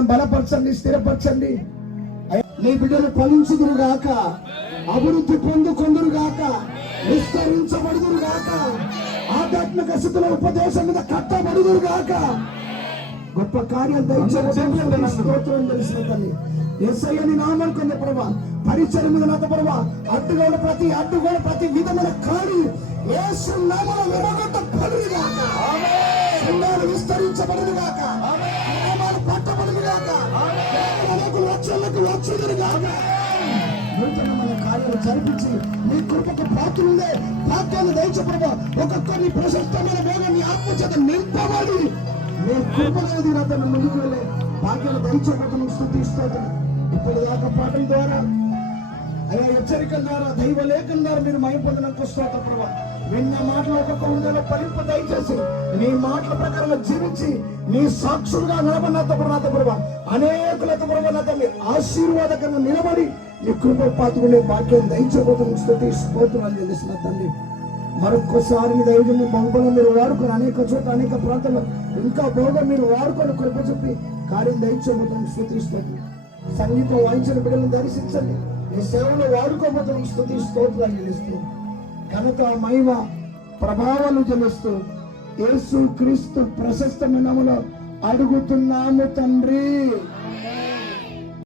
బలపరచండి స్థిరపరచండి. నీ బిడ్డలు ఫలించుదురు గాక అభివృద్ధి పొందుకొందురు గాక విస్తరించబడుదురు గాక ఆధ్యాత్మిక స్థితిలో ఉపదేశం మీద కట్టబడుదురు గాక. గొప్ప కార్యాలు దయచేసి స్తోత్రం తెలిసిన తల్లి. ఎస్ఐని ప్రభా. పరిచయం మీద నాత ప్రభా. అడ్డుగోడ ప్రతి అడ్డుగోడ ప్రతి విధమైన కాడి యేసు నామములో విరగొట్టబడును గాక. విస్తరించబడును గాక. మనకు లక్షలకు కాక గాక. నూతనమైన కార్యాలు జరిపించి నీ కృపకు పాత్రులే. పాత్రలు దయచు ప్రభా ఒక్కొక్కరిని ప్రశస్తమైన వేగాన్ని ఆత్మచేత నింపబడి. నీ కృపలేదు అతను ముందుకు వెళ్ళే భాగ్యాలు దయచేపతను స్థుతిస్తాడు ఇప్పుడు దాకా పాటల ద్వారా అయ్యా ద్వారా దైవ లేఖల ద్వారా మీరు మయం పొందడానికి వస్తున్నారు ప్రభా. విన్న మాటలు ఒక్కొక్క హృదయంలో ఫలింప దయచేసి నీ మాటల ప్రకారంగా జీవించి నీ సాక్షులుగా నిలబడినంత ప్రభాత ప్రభా. అనేకులత నా మీ ఆశీర్వాదకంగా నిలబడి నీ కృప పాతుకునే భాగ్యం దయచేపోతున్న స్థుతి స్తోత్రాలు తెలిసిన తండ్రి మరొక్కసారి మీ దైవం బహుబలం మీరు వాడుకొని అనేక చోట్ల అనేక ప్రాంతాల్లో ఇంకా బహుగా మీరు వాడుకొని కృప చెప్పి కార్యం దయచేపోతున్న స్థుతిస్తుంది సంగీతం వాయించిన బిడ్డలను దర్శించండి. నీ సేవలో వాడుకోబోతున్న స్థుతి స్తోత్రాలు చెల్లిస్తూ ఘనత మహిమ ప్రభావాలు చెల్లిస్తూ యేసు క్రీస్తు ప్రశస్త నామములో అడుగుతున్నాము తండ్రి.